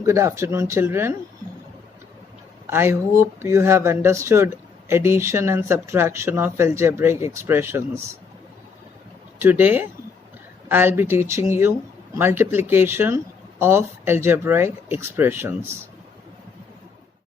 Good afternoon, children. I hope you have understood addition and subtraction of algebraic expressions. Today, I'll be teaching you multiplication of algebraic expressions.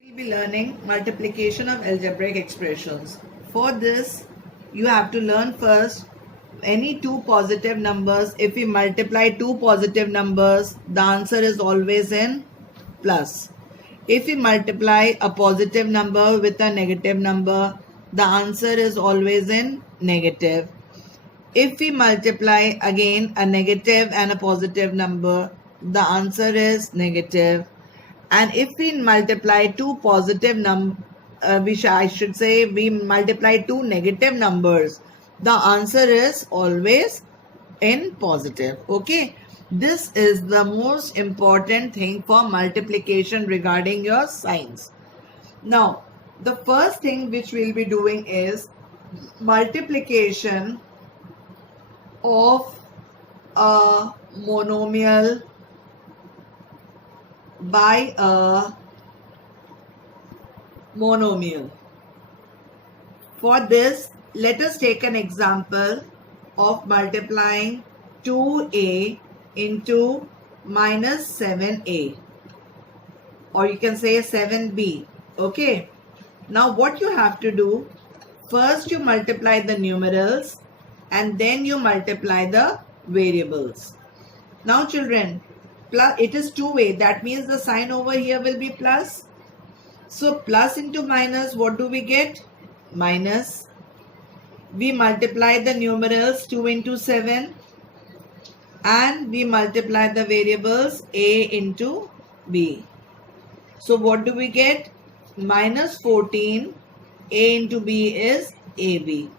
We'll be learning multiplication of algebraic expressions. For this, you have to learn first any two positive numbers. If we multiply two positive numbers, the answer is always in plus. If we multiply a positive number with a negative number, the answer is always in negative. If we multiply again a negative and a positive number, the answer is negative. And if we multiply two positive we multiply two negative numbers, the answer is always in positive. Okay, this is the most important thing for multiplication regarding your signs. Now, the first thing which we'll be doing is multiplication of a monomial by a monomial. For this, let us take an example of multiplying 2a into minus 7a, or you can say 7b. Okay, now what you have to do, first you multiply the numerals and then you multiply the variables. Now children, plus it is 2a, that means the sign over here will be plus. So plus into minus, what do we get? Minus. We multiply the numerals 2 into 7 and we multiply the variables a into b. So what do we get? Minus 14. A into b is ab.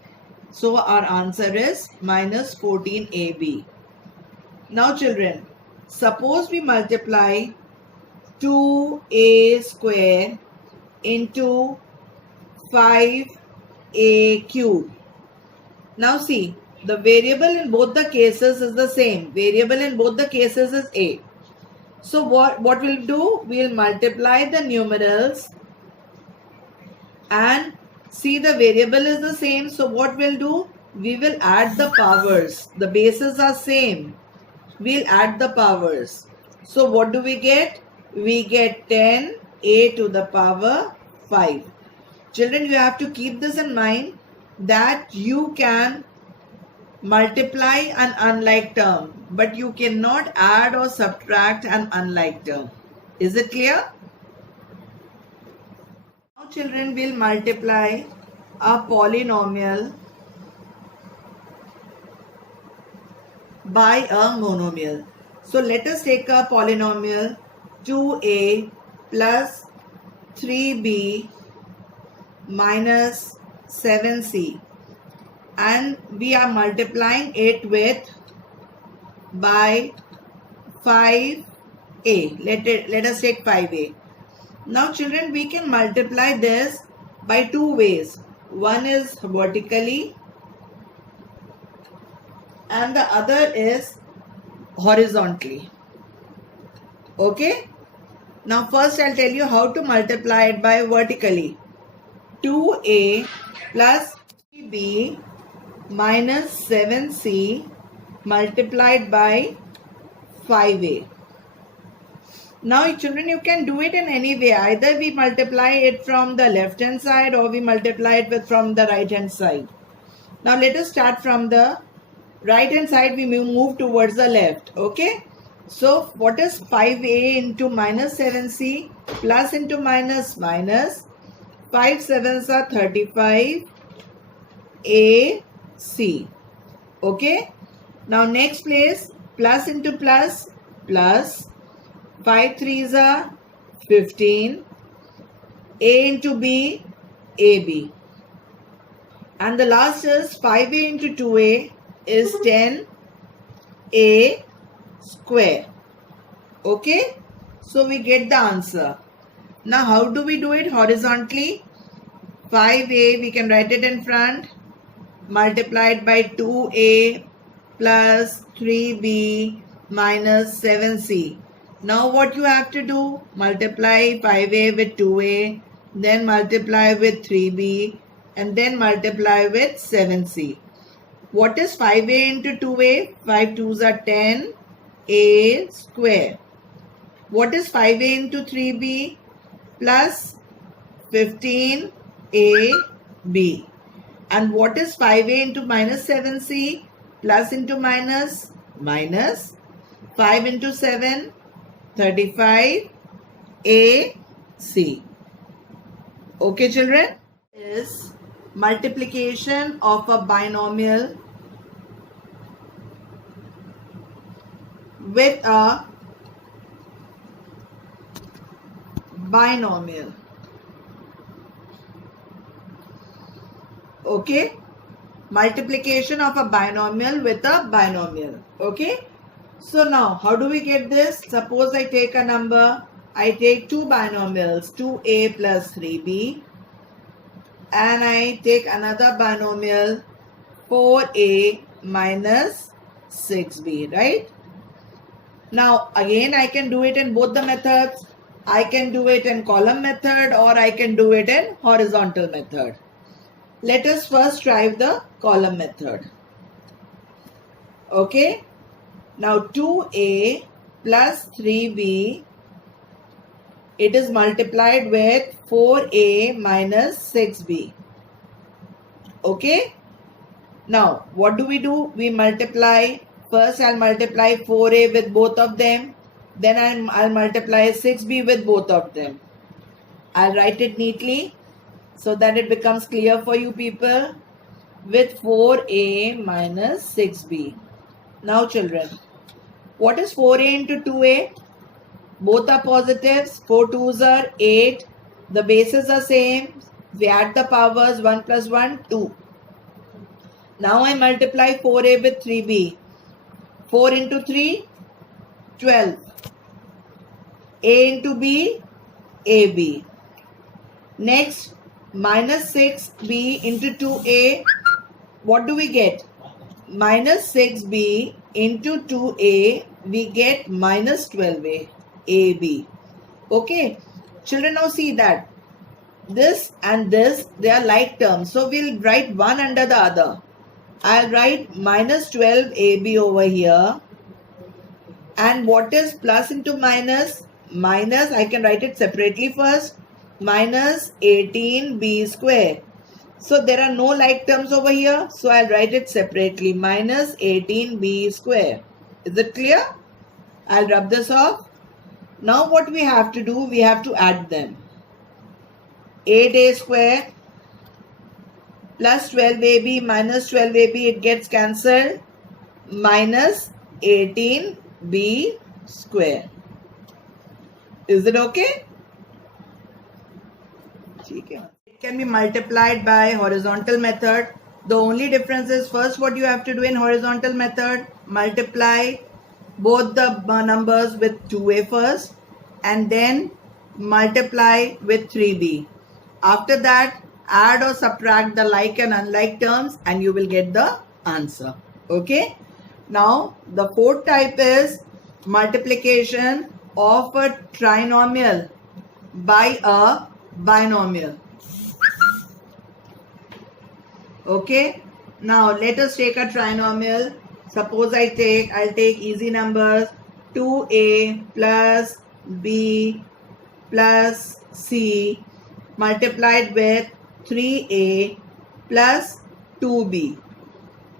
So our answer is minus 14ab. Now children, suppose we multiply 2a square into 5a cube. Now see, the variable in both the cases is the same. Variable in both the cases is a. So what we'll do? We'll multiply the numerals and see the variable is the same. So what we'll do? We will add the powers. The bases are same. We'll add the powers. So what do we get? We get 10a to the power 5. Children, you have to keep this in mind that you can multiply an unlike term, but you cannot add or subtract an unlike term. Is it clear? Now children, will multiply a polynomial by a monomial. So let us take a polynomial 2a plus 3b minus 7c, and we are multiplying it with by 5a. Let us take 5a. Now children, we can multiply this by two ways. One is vertically and the other is horizontally. Okay. Now first I'll tell you how to multiply it by vertically. 2a plus 3b minus 7c multiplied by 5a. Now children, you can do it in any way. Either we multiply it from the left hand side or we multiply it from the right hand side. Now let us start from the right hand side. We move towards the left. Okay. So what is 5a into minus 7c plus into minus minus? 5 sevens are 35 ac. Okay. Now next place, plus into plus plus. 5 threes are 15. A into b, ab. And the last is 5a into 2a is 10a square. Okay. So we get the answer. Now how do we do it horizontally? 5a, we can write it in front, multiplied by 2a plus 3b minus 7c. Now what you have to do? Multiply 5a with 2a, then multiply with 3b, and then multiply with 7c. What is 5a into 2a? 5 2s are 10, a square. What is 5a into 3b? Plus 15ab. And what is 5a into minus 7c? Plus into minus, minus 5 into 7, 35 AC. Okay, children? Is multiplication of a binomial with a binomial. Okay? Multiplication of a binomial with a binomial. Okay? So now, how do we get this? Suppose I take a number. I take two binomials, 2a plus 3b. And I take another binomial, 4a minus 6b, right? Now, again, I can do it in both the methods. I can do it in column method or I can do it in horizontal method. Let us first try the column method. Okay. Now 2a plus 3b, it is multiplied with 4a minus 6b. Okay. Now what do? We multiply. First I'll multiply 4a with both of them. Then I'll multiply 6b with both of them. I'll write it neatly so that it becomes clear for you people. With 4a minus 6b. Now children, what is 4a into 2a? Both are positives. 4 2s are 8. The bases are same. We add the powers. 1 plus 1, 2. Now I multiply 4a with 3b. 4 into 3, 12. A into b, ab. Next, minus 6b into 2a. What do we get? Minus 6b into 2a, we get minus 12a, ab. Okay. Children, now see that this and this, they are like terms. So we'll write one under the other. I'll write minus 12ab over here. And what is plus into minus? Minus, I can write it separately first. Minus 18b square. So there are no like terms over here. So I'll write it separately. Minus 18b square. Is it clear? I'll rub this off. Now what we have to do? We have to add them. 8a square plus 12ab minus 12ab, it gets cancelled. Minus 18b square. Is it okay? It can be multiplied by horizontal method. The only difference is first what you have to do in horizontal method, multiply both the numbers with 2a first and then multiply with 3b. After that, add or subtract the like and unlike terms and you will get the answer. Okay. Now the fourth type is multiplication of a trinomial by a binomial. Okay. Now let us take a trinomial. Suppose I'll take easy numbers, 2a plus b plus c multiplied with 3a plus 2b.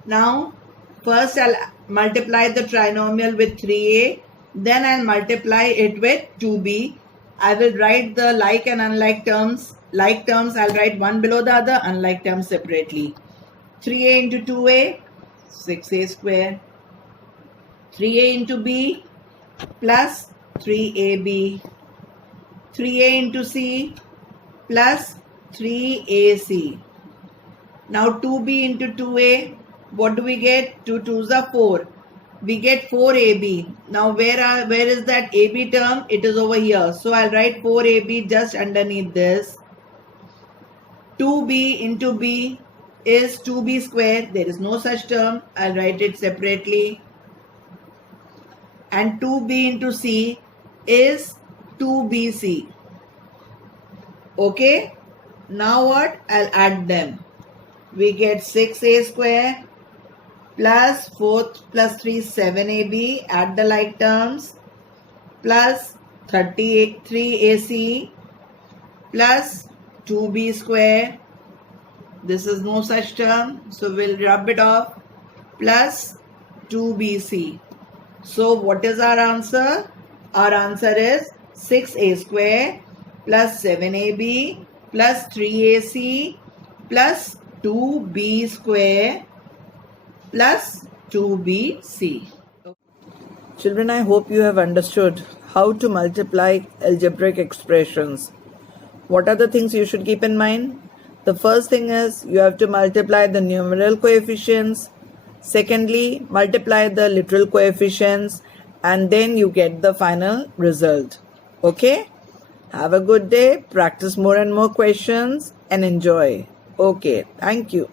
Now first I'll multiply the trinomial with 3a, then I'll multiply it with 2b. I will write the like and unlike terms. Like terms I'll write one below the other, unlike terms separately. 3a into 2a, 6a square. 3a into b plus 3ab. 3a into c plus 3ac. Now 2b into 2a, what do we get? 2 2s are 4. We get 4ab. Now where is that ab term? It is over here. So I'll write 4ab just underneath this. 2b into b is 2b square. There is no such term. I'll write it separately. And 2b into c, is 2BC. Okay, now what? I'll add them. We get 6A square plus 4 plus 3 7AB, add the like terms, plus 33AC plus 2B square. This is no such term, so we'll rub it off, plus 2BC. So what is our answer? Our answer is 6A square plus 7AB plus 3AC plus 2B square plus 2BC. Children, I hope you have understood how to multiply algebraic expressions. What are the things you should keep in mind? The first thing is you have to multiply the numeral coefficients. Secondly, multiply the literal coefficients, and then you get the final result. Okay? Have a good day. Practice more and more questions and enjoy. Okay. Thank you.